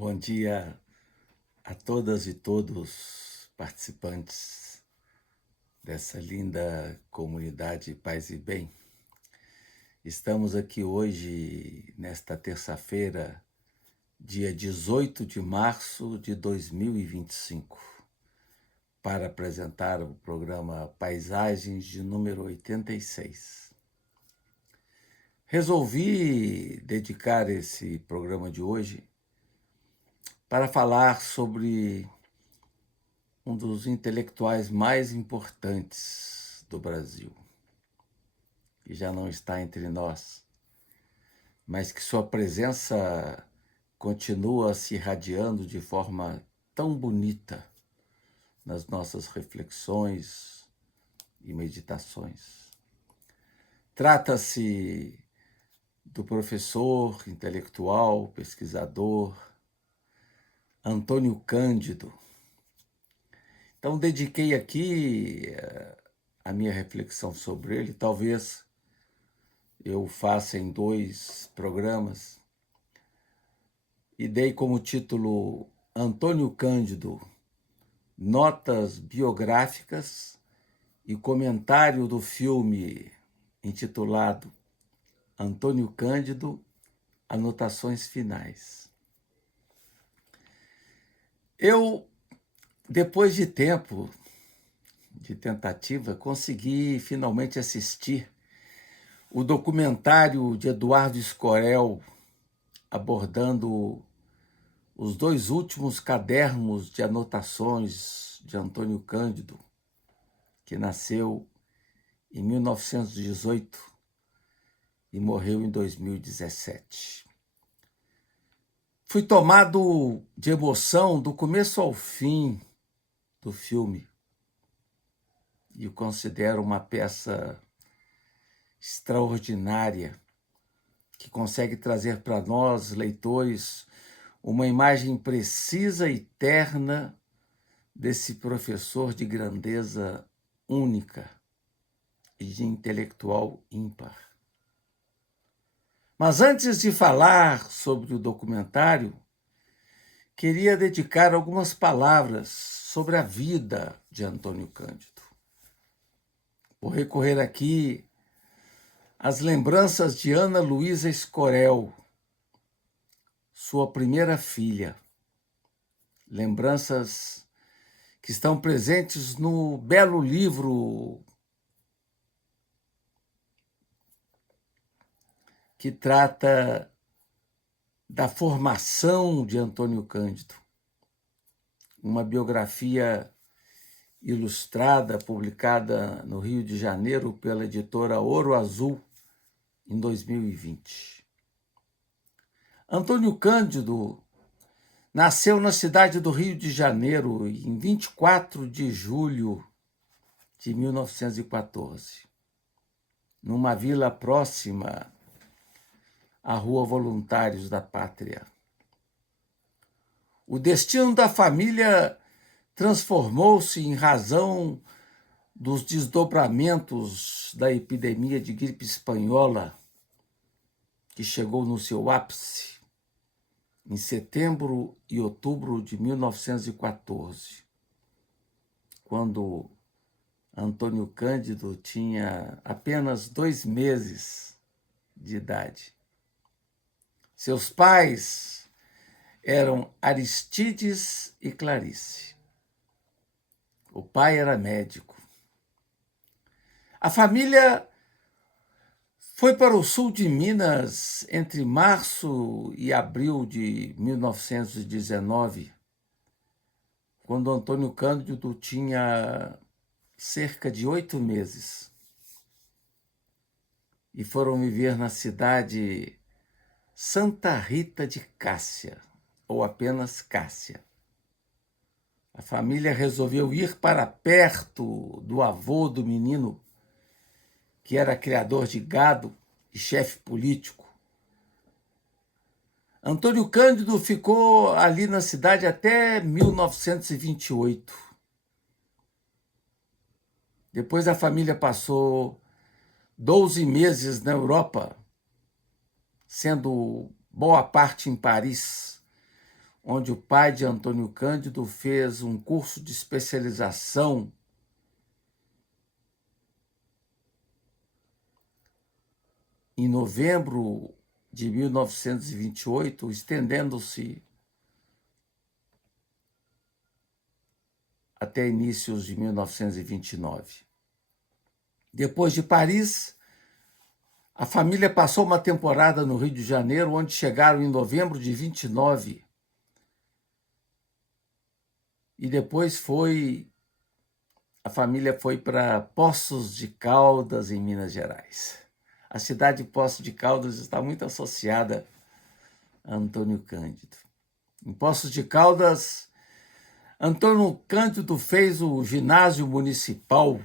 Bom dia a todas e todos participantes dessa linda comunidade Paz e Bem. Estamos aqui hoje, nesta terça-feira, dia 18 de março de 2025, para apresentar o programa Paisagens de número 86. Resolvi dedicar esse programa de hoje para falar sobre um dos intelectuais mais importantes do Brasil, que já não está entre nós, mas que sua presença continua se irradiando de forma tão bonita nas nossas reflexões e meditações. Trata-se do professor, intelectual, pesquisador, Antônio Cândido. Então, dediquei aqui a minha reflexão sobre ele. Talvez eu faça em 2 programas. E dei como título Antônio Cândido, Notas Biográficas e Comentário do filme intitulado Antônio Cândido, Anotações Finais. Eu, depois de tempo de tentativa, consegui finalmente assistir o documentário de Eduardo Escorel abordando os 2 últimos cadernos de anotações de Antônio Cândido, que nasceu em 1918 e morreu em 2017. Fui tomado de emoção do começo ao fim do filme e o considero uma peça extraordinária que consegue trazer para nós, leitores, uma imagem precisa e terna desse professor de grandeza única e de intelectual ímpar. Mas antes de falar sobre o documentário, queria dedicar algumas palavras sobre a vida de Antônio Cândido. Vou recorrer aqui às lembranças de Ana Luísa Escorel, sua primeira filha. Lembranças que estão presentes no belo livro que trata da formação de Antônio Cândido, uma biografia ilustrada, publicada no Rio de Janeiro pela editora Ouro Azul, em 2020. Antônio Cândido nasceu na cidade do Rio de Janeiro em 24 de julho de 1914, numa vila próxima à Rua Voluntários da Pátria. O destino da família transformou-se em razão dos desdobramentos da epidemia de gripe espanhola, que chegou no seu ápice em setembro e outubro de 1914, quando Antônio Cândido tinha apenas 2 meses de idade. Seus pais eram Aristides e Clarice. O pai era médico. A família foi para o sul de Minas entre março e abril de 1919, quando Antônio Cândido tinha cerca de 8 meses. E foram viver na cidade Santa Rita de Cássia, ou apenas Cássia. A família resolveu ir para perto do avô do menino, que era criador de gado e chefe político. Antônio Cândido ficou ali na cidade até 1928. Depois a família passou 12 meses na Europa, sendo boa parte em Paris, onde o pai de Antônio Cândido fez um curso de especialização em novembro de 1928, estendendo-se até inícios de 1929. Depois de Paris, a família passou uma temporada no Rio de Janeiro, onde chegaram em novembro de 29. E depois a família foi para Poços de Caldas, em Minas Gerais. A cidade de Poços de Caldas está muito associada a Antônio Cândido. Em Poços de Caldas, Antônio Cândido fez o ginásio municipal,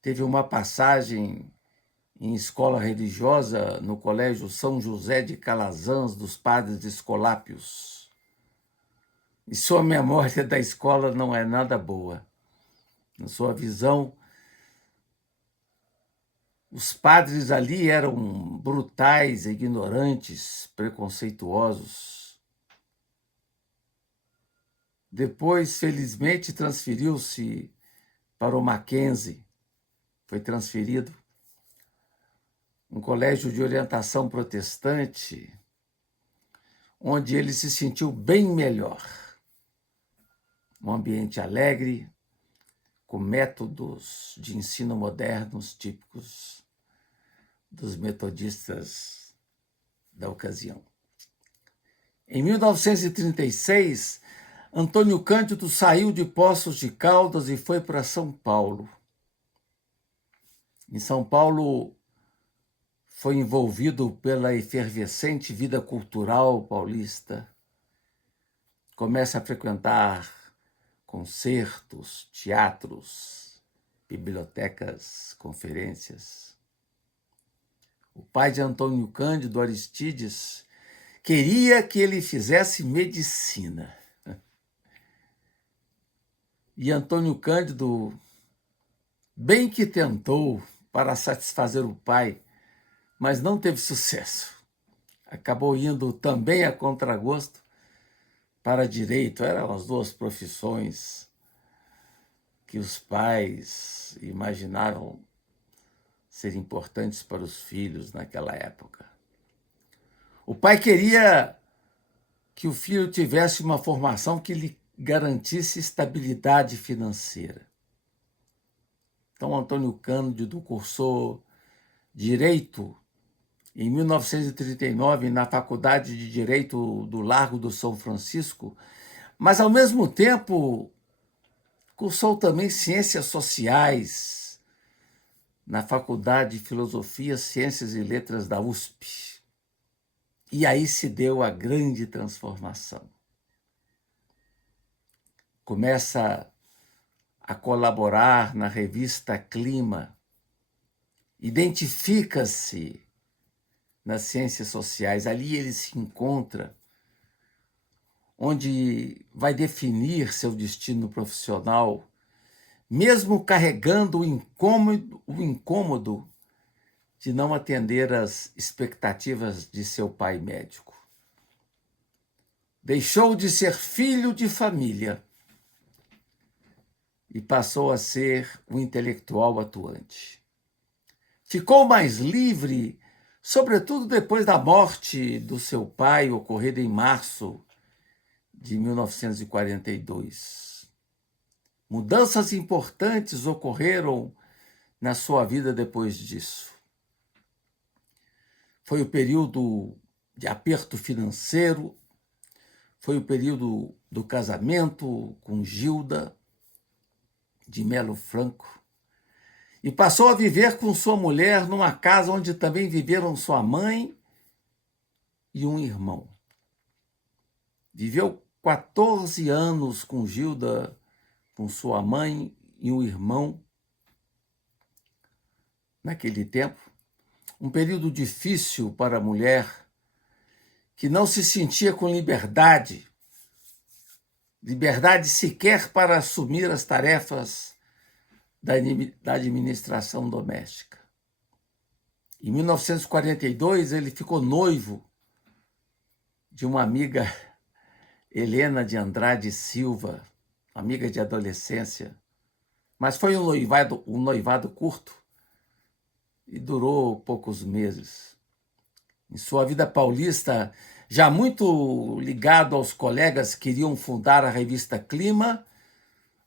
teve uma passagem em escola religiosa no Colégio São José de Calazans, dos Padres Escolápios. E sua memória da escola não é nada boa. Na sua visão, os padres ali eram brutais, ignorantes, preconceituosos. Depois, felizmente, transferiu-se para o Mackenzie. Foi transferido. Um colégio de orientação protestante, onde ele se sentiu bem melhor. Um ambiente alegre, com métodos de ensino modernos típicos dos metodistas da ocasião. Em 1936, Antônio Cândido saiu de Poços de Caldas e foi para São Paulo. Em São Paulo, foi envolvido pela efervescente vida cultural paulista. Começa a frequentar concertos, teatros, bibliotecas, conferências. O pai de Antônio Cândido, Aristides, queria que ele fizesse medicina. E Antônio Cândido, bem que tentou para satisfazer o pai, mas não teve sucesso. Acabou indo também a contragosto para direito. Eram as duas profissões que os pais imaginavam ser importantes para os filhos naquela época. O pai queria que o filho tivesse uma formação que lhe garantisse estabilidade financeira. Então, Antônio Cândido cursou Direito em 1939 na Faculdade de Direito do Largo do São Francisco, mas, ao mesmo tempo, cursou também Ciências Sociais na Faculdade de Filosofia, Ciências e Letras da USP. E aí se deu a grande transformação. Começa a colaborar na revista Clima, identifica-se nas ciências sociais, ali ele se encontra, onde vai definir seu destino profissional, mesmo carregando o incômodo de não atender às expectativas de seu pai médico. Deixou de ser filho de família e passou a ser um intelectual atuante. Ficou mais livre, sobretudo depois da morte do seu pai, ocorrida em março de 1942. Mudanças importantes ocorreram na sua vida depois disso. Foi o período de aperto financeiro, foi o período do casamento com Gilda de Melo Franco, e passou a viver com sua mulher numa casa onde também viveram sua mãe e um irmão. Viveu 14 anos com Gilda, com sua mãe e um irmão. Naquele tempo, um período difícil para a mulher que não se sentia com liberdade sequer para assumir as tarefas da administração doméstica. Em 1942, ele ficou noivo de uma amiga Helena de Andrade Silva, amiga de adolescência, mas foi um noivado curto e durou poucos meses. Em sua vida paulista, já muito ligado aos colegas que iriam fundar a revista Clima,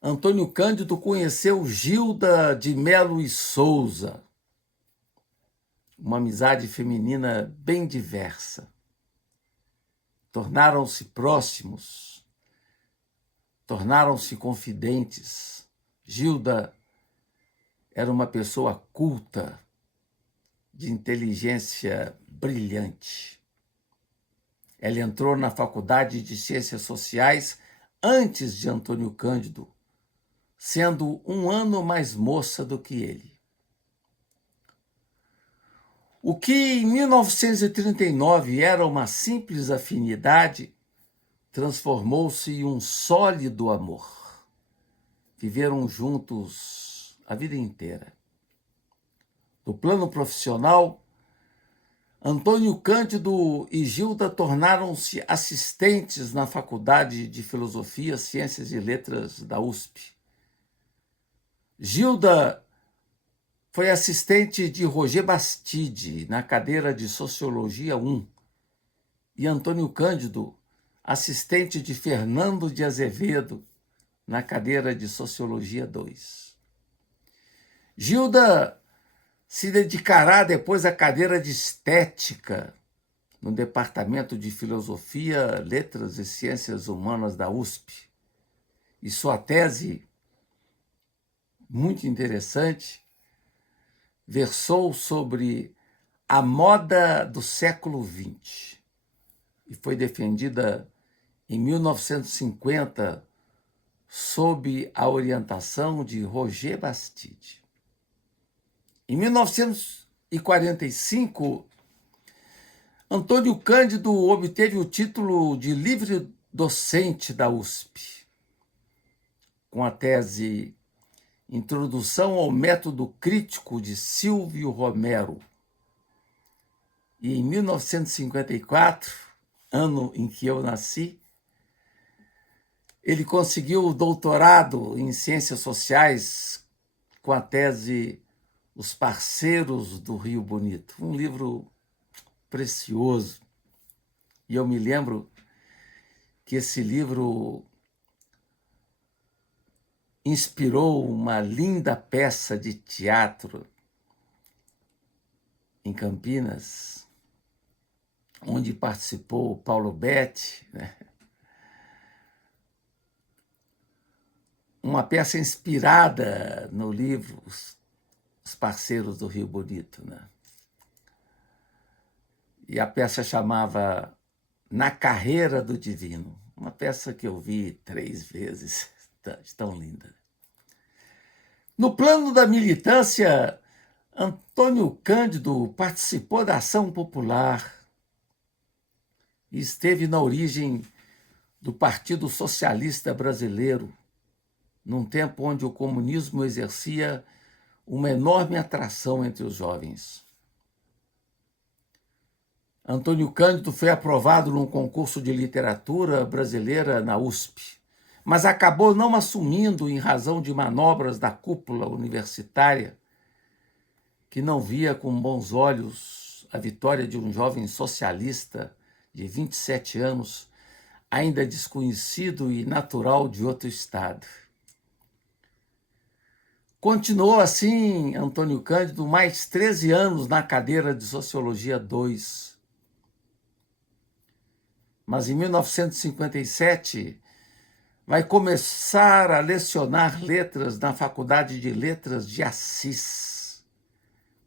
Antônio Cândido conheceu Gilda de Melo e Souza, uma amizade feminina bem diversa. Tornaram-se próximos, tornaram-se confidentes. Gilda era uma pessoa culta, de inteligência brilhante. Ela entrou na Faculdade de Ciências Sociais antes de Antônio Cândido, sendo um ano mais moça do que ele. O que em 1939 era uma simples afinidade, transformou-se em um sólido amor. Viveram juntos a vida inteira. No plano profissional, Antônio Cândido e Gilda tornaram-se assistentes na Faculdade de Filosofia, Ciências e Letras da USP. Gilda foi assistente de Roger Bastide na cadeira de Sociologia 1 e Antônio Cândido, assistente de Fernando de Azevedo na cadeira de Sociologia 2. Gilda se dedicará depois à cadeira de Estética no Departamento de Filosofia, Letras e Ciências Humanas da USP. E sua tese, muito interessante, versou sobre a moda do século XX e foi defendida em 1950 sob a orientação de Roger Bastide. Em 1945, Antônio Cândido obteve o título de livre docente da USP, com a tese Introdução ao Método Crítico de Silvio Romero. E em 1954, ano em que eu nasci, ele conseguiu o doutorado em Ciências Sociais com a tese Os Parceiros do Rio Bonito, um livro precioso. E eu me lembro que esse livro inspirou uma linda peça de teatro em Campinas, onde participou Paulo Betti, né? Uma peça inspirada no livro Os Parceiros do Rio Bonito, né? E a peça chamava Na Carreira do Divino, uma peça que eu vi 3 vezes, tão linda. No plano da militância, Antônio Cândido participou da Ação Popular e esteve na origem do Partido Socialista Brasileiro, num tempo onde o comunismo exercia uma enorme atração entre os jovens. Antônio Cândido foi aprovado num concurso de literatura brasileira na USP, mas acabou não assumindo em razão de manobras da cúpula universitária, que não via com bons olhos a vitória de um jovem socialista de 27 anos, ainda desconhecido e natural de outro estado. Continuou assim Antônio Cândido mais 13 anos na cadeira de Sociologia 2. Mas em 1957 vai começar a lecionar letras na Faculdade de Letras de Assis,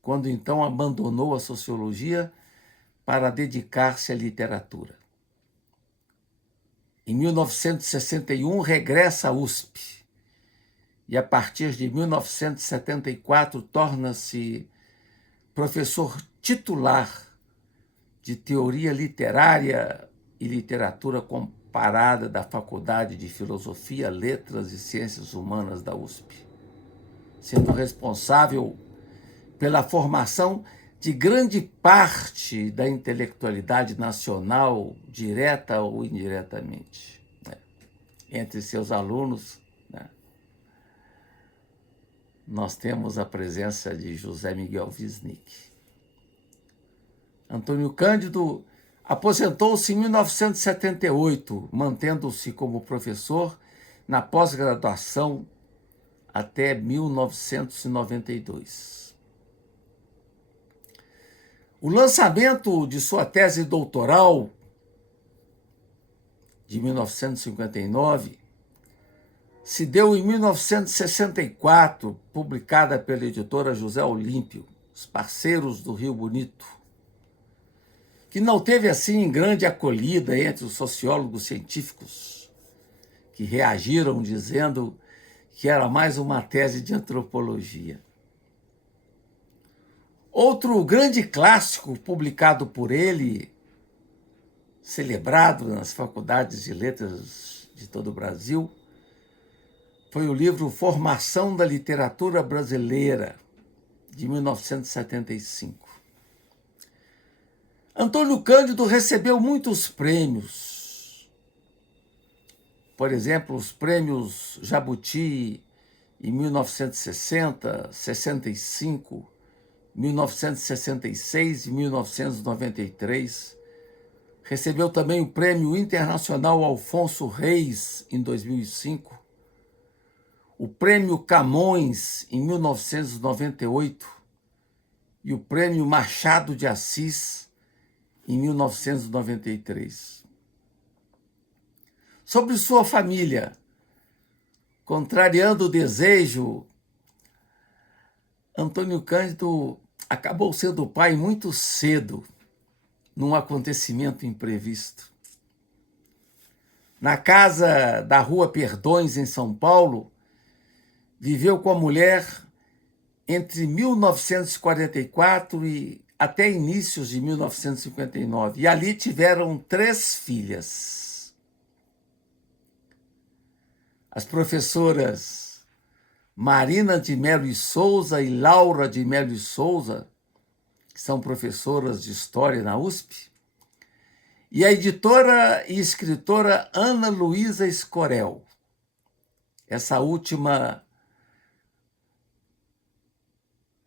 quando então abandonou a sociologia para dedicar-se à literatura. Em 1961 regressa à USP e a partir de 1974 torna-se professor titular de Teoria Literária e Literatura Comparada da Faculdade de Filosofia, Letras e Ciências Humanas da USP, sendo responsável pela formação de grande parte da intelectualidade nacional, direta ou indiretamente. entre seus alunos, né, nós temos a presença de José Miguel Wisnik. Antônio Cândido aposentou-se em 1978, mantendo-se como professor na pós-graduação até 1992. O lançamento de sua tese doutoral, de 1959, se deu em 1964, publicada pela editora José Olímpio, Os Parceiros do Rio Bonito, que não teve assim grande acolhida entre os sociólogos científicos, que reagiram dizendo que era mais uma tese de antropologia. Outro grande clássico publicado por ele, celebrado nas faculdades de letras de todo o Brasil, foi o livro Formação da Literatura Brasileira, de 1975. Antônio Cândido recebeu muitos prêmios. Por exemplo, os prêmios Jabuti em 1960, 65, 1966 e 1993. Recebeu também o Prêmio Internacional Alfonso Reis, em 2005. O Prêmio Camões, em 1998. E o Prêmio Machado de Assis, em 1993. Sobre sua família, contrariando o desejo, Antônio Cândido acabou sendo pai muito cedo, num acontecimento imprevisto. Na casa da Rua Perdões, em São Paulo, viveu com a mulher entre 1944 e até inícios de 1959. E ali tiveram 3 filhas. As professoras Marina de Mello e Souza e Laura de Mello e Souza, que são professoras de História na USP, e a editora e escritora Ana Luísa Escorel. Essa última,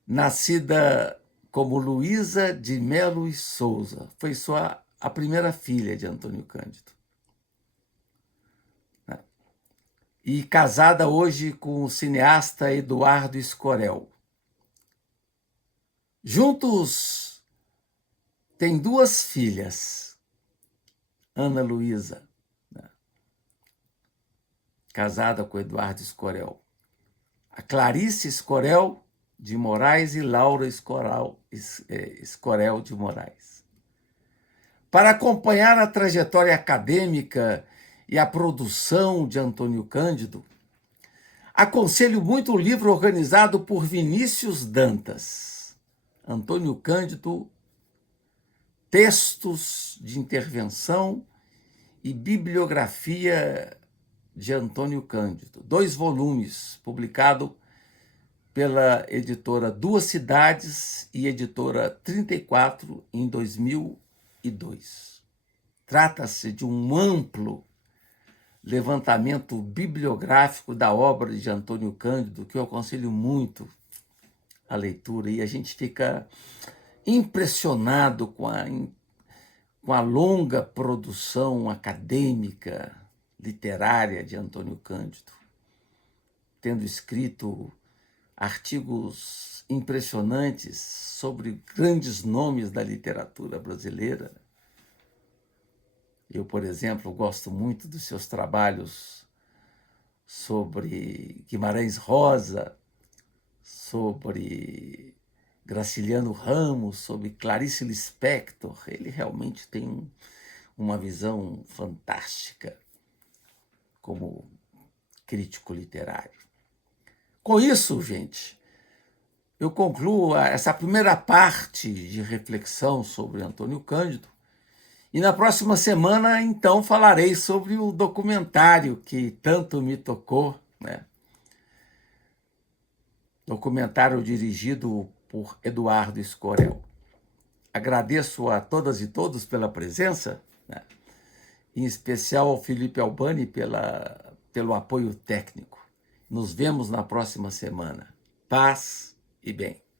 nascida como Luísa de Mello e Souza, foi a primeira filha de Antônio Cândido. E casada hoje com o cineasta Eduardo Escorel. Juntos, têm 2 filhas, Ana Luísa, né, casada com Eduardo Escorel, a Clarice Escorel de Moraes e Laura Escorel de Moraes. Para acompanhar a trajetória acadêmica e a produção de Antônio Cândido, aconselho muito o livro organizado por Vinícius Dantas, Antônio Cândido, Textos de Intervenção e Bibliografia de Antônio Cândido, 2 volumes, publicado pela editora Duas Cidades e editora 34 em 2002. Trata-se de um amplo levantamento bibliográfico da obra de Antônio Cândido, que eu aconselho muito a leitura, e a gente fica impressionado com a longa produção acadêmica, literária de Antônio Cândido, tendo escrito artigos impressionantes sobre grandes nomes da literatura brasileira. Eu, por exemplo, gosto muito dos seus trabalhos sobre Guimarães Rosa, sobre Graciliano Ramos, sobre Clarice Lispector. Ele realmente tem uma visão fantástica como crítico literário. Com isso, gente, eu concluo essa primeira parte de reflexão sobre Antônio Cândido. E na próxima semana, então, falarei sobre o documentário que tanto me tocou, né? Documentário dirigido por Eduardo Escorel. Agradeço a todas e todos pela presença, né? Em especial ao Felipe Albani pelo apoio técnico. Nos vemos na próxima semana. Paz e bem.